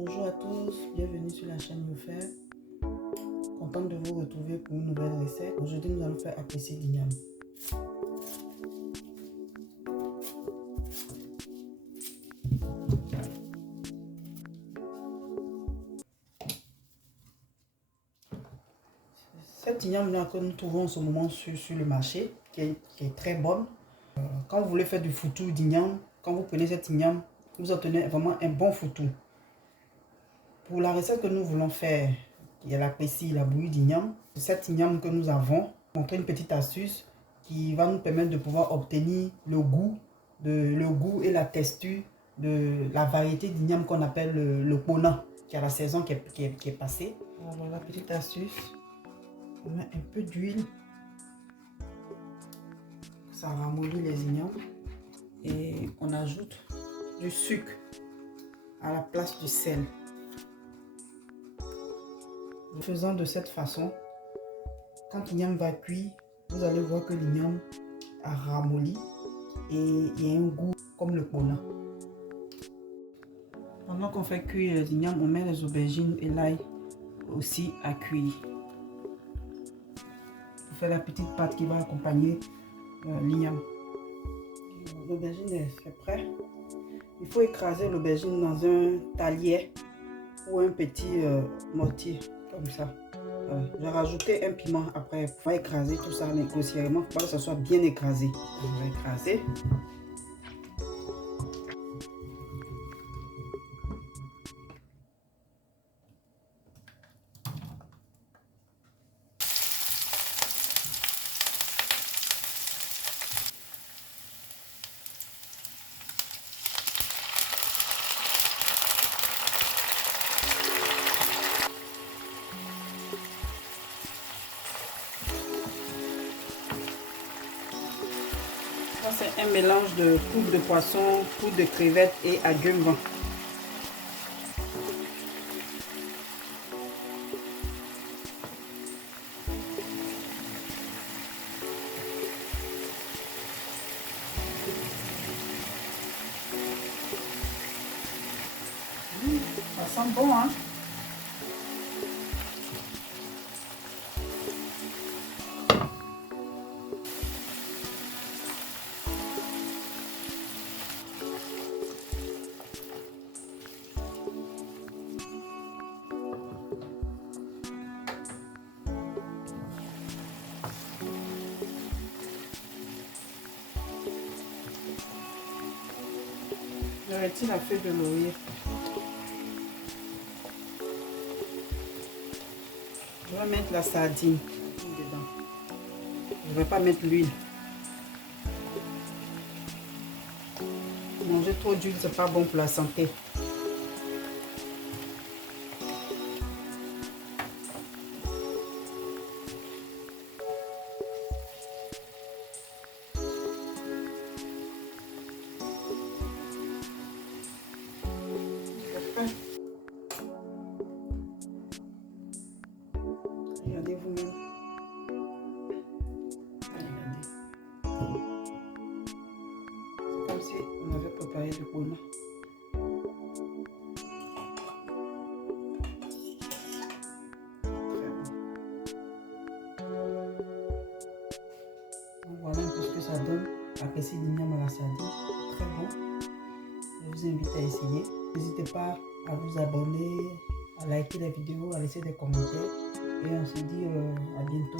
Bonjour à tous, bienvenue sur la chaîne Yofer. Contente de vous retrouver pour une nouvelle recette. Aujourd'hui, nous allons faire apprécier d'igname. Cette igname-là que nous trouvons en ce moment sur le marché, qui est très bonne. Quand vous voulez faire du foutou d'igname, quand vous prenez cette igname, vous obtenez vraiment un bon foutou. Pour la recette que nous voulons faire, il y a l'apprécié, la bouillie d'igname. Cette igname que nous avons, on crée une petite astuce qui va nous permettre de pouvoir obtenir le goût et la texture de la variété d'igname qu'on appelle le pona, qui a la saison qui est passée. Alors, la petite astuce, on met un peu d'huile, ça ramollit les ignames, et on ajoute du sucre à la place du sel. En faisant de cette façon, quand l'igname va cuire, vous allez voir que l'igname a ramolli et il y a un goût comme le pona. Pendant qu'on fait cuire les ignames, on met les aubergines et l'ail aussi à cuire. On fait la petite pâte qui va accompagner l'igname. L'aubergine est prête. Il faut écraser l'aubergine dans un talier ou un petit mortier comme ça. J'ai rajouté un piment après pour écraser tout ça, mais grossièrement, pour que ça soit bien écrasé. On va écraser. C'est un mélange de poudre de poisson, poudre de crevettes et agrumes. Ça sent bon, hein? Je retire la feuille de laurier. Je vais mettre la sardine dedans. Je ne vais pas mettre l'huile. Manger trop d'huile, c'est pas bon pour la santé. Regardez vous-même. Regardez. C'est comme si on avait préparé le pona. Très bon. Donc voilà un peu ce que ça donne. Appréciez l'igname à la sardine. Très bon. Je vous invite à essayer. N'hésitez pas à vous abonner, à liker les vidéos, à laisser des commentaires. Et on se dit à bientôt.